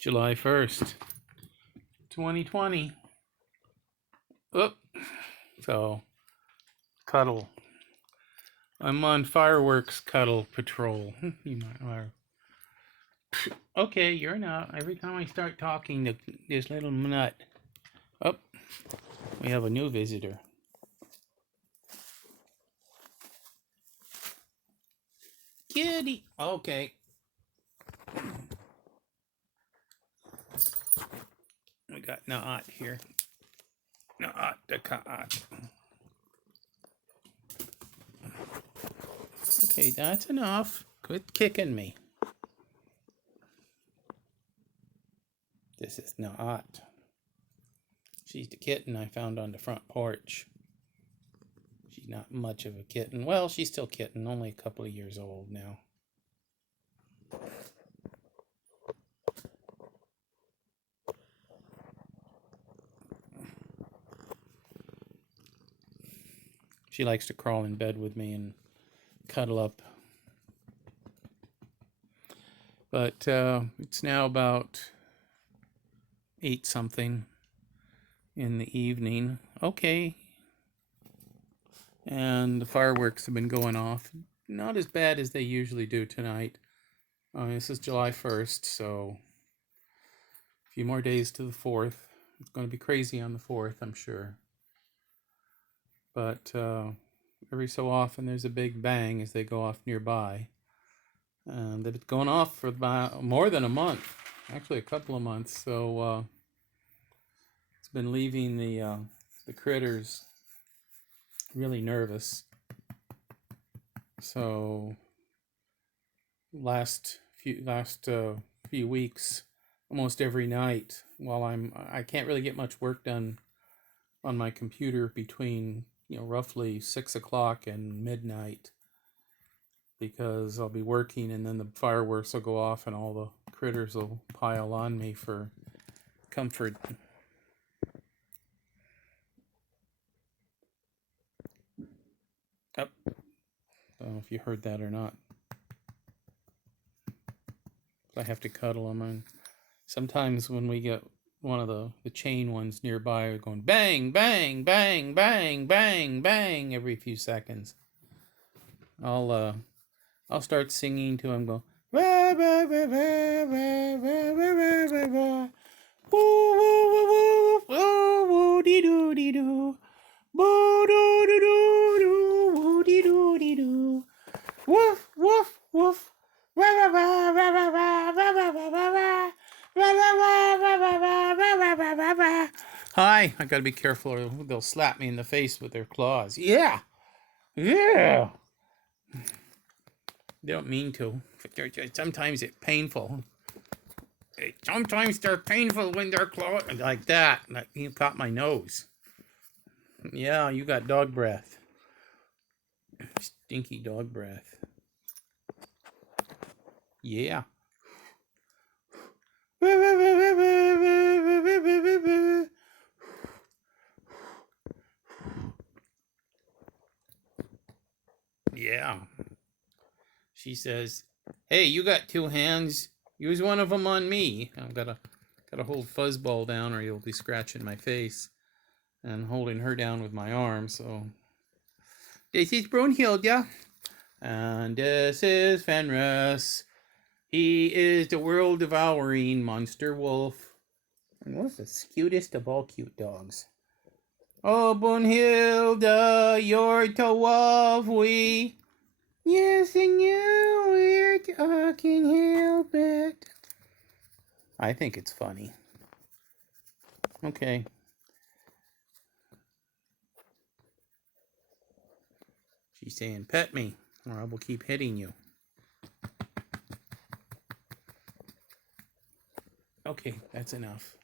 July 1st, 2020. Oop. So, Cuddle. I'm on fireworks Cuddle patrol. You might. Okay, you're not. Every time I start talking, this little nut. Oh, we have a new visitor. Kitty. Okay. We got Naat here. Naat the cat. Okay, that's enough. Quit kicking me. This is Naat. She's the kitten I found on the front porch. She's not much of a kitten. Well, she's still kitten, only a couple of years old now. She likes to crawl in bed with me and cuddle up. But it's now about 8-something in the evening. Okay. And the fireworks have been going off. Not as bad as they usually do tonight. This is July 1st, so a few more days to the 4th. It's going to be crazy on the 4th, I'm sure. But every so often there's a big bang as they go off nearby. And they've been going off for about more than a month, actually a couple of months. So it's been leaving the critters really nervous. So last few weeks, almost every night, while I can't really get much work done on my computer between roughly 6 o'clock and midnight, because I'll be working and then the fireworks will go off and all the critters will pile on me for comfort. I don't know if you heard that or not. I have to cuddle them. And sometimes when we get one of the chain ones nearby, are going bang, bang, bang, bang, bang, bang every few seconds. I'll start singing to him, go wah, wah, wah, wah, wah, wah, wah, wah, wah. Woo, woo, woo, woo, woo, woo, dee doo, dee doo. Woo, doo, doo, doo, doo, woo, dee doo, dee doo. Woof, woof, woof. Wah, wah, wah, wah, wah, wah, wah, wah, wah, wah, wah. Wah, wah, wah, wah, wah, wah, wah, wah, wah, wah. Hi, I gotta be careful or they'll slap me in the face with their claws. Yeah. Yeah. They don't mean to. Sometimes it's painful. Sometimes they're painful when they're clawed like that. Like you caught my nose. Yeah, you got dog breath. Stinky dog breath. Yeah. Yeah. She says, "Hey, you got 2 hands. Use one of them on me." I've got to hold Fuzzball down or you'll be scratching my face. And holding her down with my arm, so. This is Brunhilde. And this is Fenris. He is the world-devouring monster wolf. And what's the cutest of all cute dogs? Oh, Brunhilde, you're so lovely. Yes, and you, weird, I can help it. I think it's funny. Okay. She's saying, pet me, or I will keep hitting you. Okay, that's enough.